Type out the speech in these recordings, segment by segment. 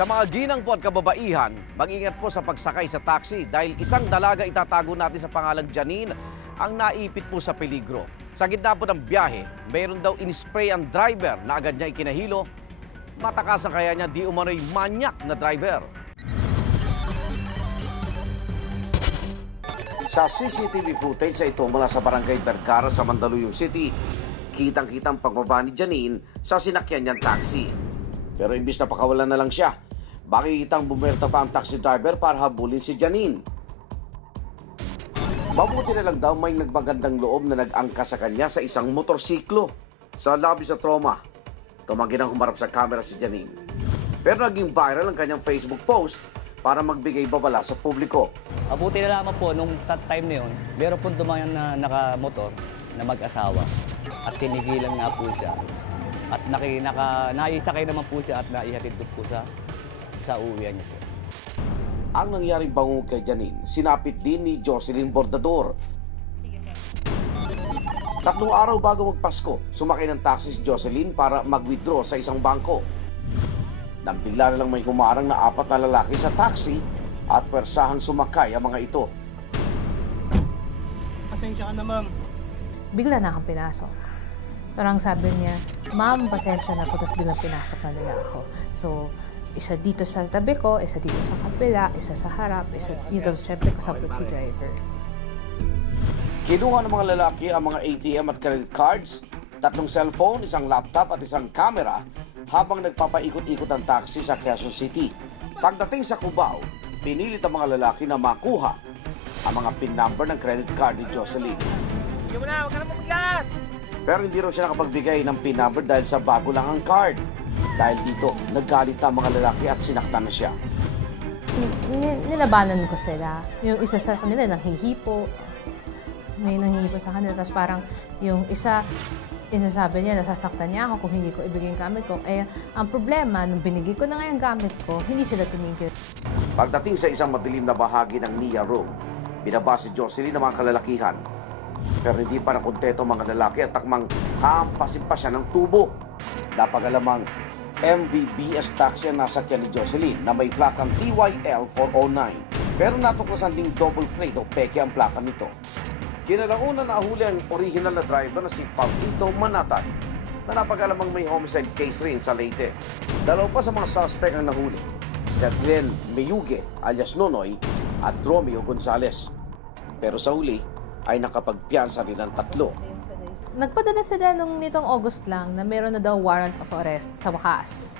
Sa mga ginang po at kababaihan, mag-ingat po sa pagsakay sa taxi dahil isang dalaga itatago natin sa pangalang Janine ang naipit po sa peligro. Sa gitna po ng biyahe, mayroon daw in-spray ang driver na agad niya ikinahilo. Matakasan kaya niya di umano'y manyak na driver. Sa CCTV footage sa ito mula sa Barangay Vergara sa Mandaluyong City, kitang-kitang pagbaba ni Janine sa sinakyan niyang taxi. Pero imbis na pakawalan na lang siya, makikitang bumerta pa ang taxi driver para habulin si Janine. Mabuti na lang daw may nagmagandang loob na nag-angka sa kanya sa isang motorsiklo. Sa labis sa trauma, tumanggi nang humarap sa camera si Janine. Pero naging viral ang kanyang Facebook post para magbigay babala sa publiko. Mabuti na lamang po, nung time na yun, meron po dumayan na nakamotor na mag-asawa at tinigilan nga po siya. At naisakay naman po siya at naihatid po sa uwian niya po. Ang nangyaring bangog kay Janine, sinapit din ni Jocelyn Bordador. 3 araw bago magpasko, sumakay ng taxi si Jocelyn para mag-withdraw sa isang bangko. Nang bigla na lang may humarang na 4 na lalaki sa taxi at pwersahang sumakay ang mga ito. Pasensya ka na, ma'am. Bigla na akong pinasok. Parang sabi niya, ma'am, pasensya na po, tapos biglang pinasok na nila ako. So, isa dito sa tabi ko, isa dito sa kapila, isa sa harap, isa dito, syempre kasabot si driver. Kinuha ng mga lalaki ang mga ATM at credit cards, 3 cellphone, isang laptop at isang camera habang nagpapaikot-ikot ang taxi sa Quezon City. Pagdating sa Cubao, pinilit ang mga lalaki na makuha ang mga PIN number ng credit card ni Jocelyn. Sige mo na, huwag ka na mabigas! Pero hindi raw siya nakapagbigay ng PIN number dahil sa bago lang ang card. Dahil dito, naggalit ang mga lalaki at sinaktan na siya. Nilabanan ko sila. Yung isa sa kanila nanghihipo. May nanghihipo sa kanila. Tapos parang yung isa, inasabi niya, nasasaktan niya ako kung hindi ko ibigay yung gamit ko. Eh, ang problema, nung binigay ko na nga yung gamit ko, hindi sila tumigil. Pagdating sa isang madilim na bahagi ng Nia Room, binaba si Jocelyn ng mga kalalakihan. Pero hindi pa nakunteto mga lalaki at takmang hampasin pa siya ng tubo. Napagalamang MVBS taxi ang nasakyan ni Jocelyn na may plakang TYL 409. Pero natuklasan ding double plate o peke ang plaka nito. Kinalauna nahuli ang original na driver na si Pablito Manatan na napagalamang may homicide case rin sa Leyte. 2 pa sa mga suspect ang nahuli, sina Glenn Meyuge alias Nonoy at Romeo Gonzales. Pero sa huli ay nakapagpiyansa rin ang 3. Nagpadala sila nitong August lang na meron na daw warrant of arrest sa wakas.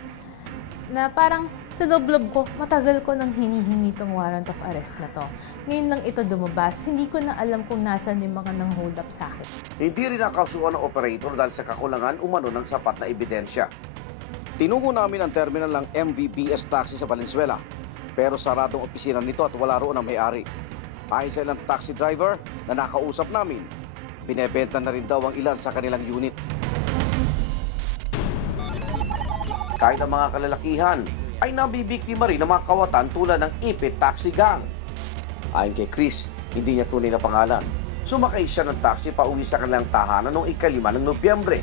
Na parang sa loob-loob ko, matagal ko nang hinihingi itong warrant of arrest na to. Ngayon lang ito lumabas, hindi ko na alam kung nasan yung mga nang-hold up sa akin. Hindi rin nakasuhan ng operator dahil sa kakulangan umano ng sapat na ebidensya. Tinungo namin ang terminal ng MVBS taxi sa Valenzuela, pero saradong opisina nito at wala roon ang may-ari. Ayon sa ilang taxi driver na nakausap namin, binebenta na rin daw ang ilan sa kanilang unit. Kahit ang mga kalalakihan ay nabibiktima rin ng mga kawatan tulad ng Ipit Taxi Gang. Ayon kay Chris, hindi niya tunay na pangalan. Sumakay siya ng taxi pauwi sa kanilang tahanan noong 5 ng Nobyembre.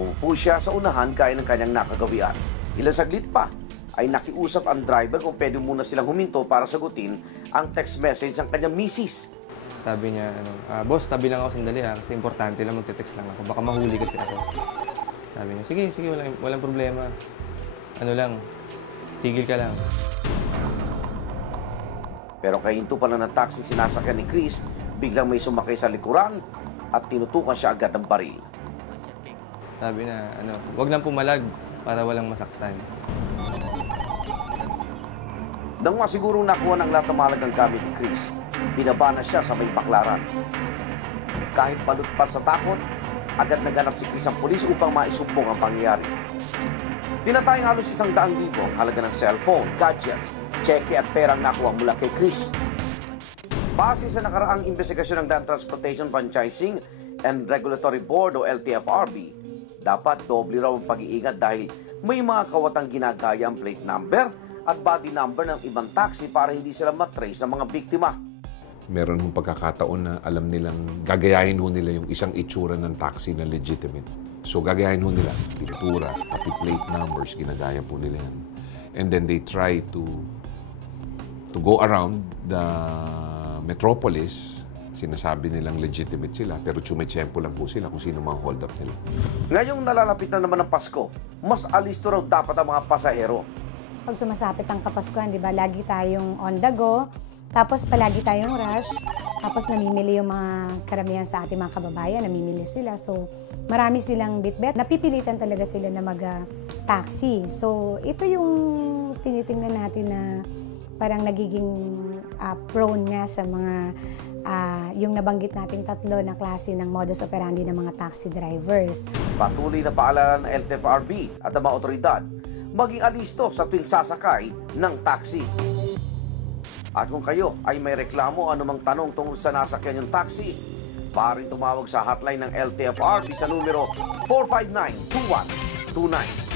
Umupo siya sa unahan gaya ng kanyang nakagawian. Ilang saglit pa ay nakiusap ang driver kung pwede muna silang huminto para sagutin ang text message ng kanyang misis. Sabi niya, boss, tabi lang ako sandali kasi importante lang, magte-text lang ako. Baka mahuli kasi ako. Sabi niya, sige, walang problema. Ano lang, tigil ka lang. Pero kahinto pa lang ng taxi sinasakyan ni Chris, biglang may sumakay sa likuran at tinutukan siya agad ng baril. Sabi na, wag lang pumalag para walang masaktan. Nang masigurong nakuha ng lahat ng mahalagang gamit ni Chris, binaba na siya sa may baklaran. Kahit balot pa sa takot, agad naganap si Chris ang pulis upang maisumbong ang pangyayari. Tinatayang halos 100,000 ang halaga ng cellphone, gadgets, cheque at perang nakuha mula kay Chris. Base sa nakaraang investigasyon ng Land Transportation Franchising and Regulatory Board o LTFRB, dapat doble raw ang pag-iingat dahil may mga kawatang ginagaya ang plate number at body number ng ibang taxi para hindi sila matrace ng mga biktima. Meron hong pagkakataon na alam nilang gagayahin ho nila yung isang itsura ng taxi na legitimate. So gagayahin ho nila, pintura, pati plate numbers, ginagaya po nila yan. And then they try to go around the metropolis. Sinasabi nilang legitimate sila, pero tsumechempo lang po sila kung sino mga hold up nila. Ngayong nalalapit na naman ang Pasko, mas alisto raw dapat ang mga pasahero. Pag sumasapit ang Kapaskuhan, di ba, lagi tayong on the go, tapos palagi tayong rush, tapos namimili yung mga karamihan sa ating mga kababayan, namimili sila. So, marami silang bitbit. Napipilitan talaga sila na mag-taxi. So, ito yung tinitingnan natin na parang nagiging prone nga sa mga yung nabanggit nating tatlo na klase ng modus operandi ng mga taxi drivers. Patuloy na paalala ng LTFRB at ang mga otoridad maging alisto sa tuwing sasakay ng taxi. At kung kayo ay may reklamo o anumang tanong tungkol sa nasakyan yung taxi, maaaring tumawag sa hotline ng LTFRB sa numero 459-2129.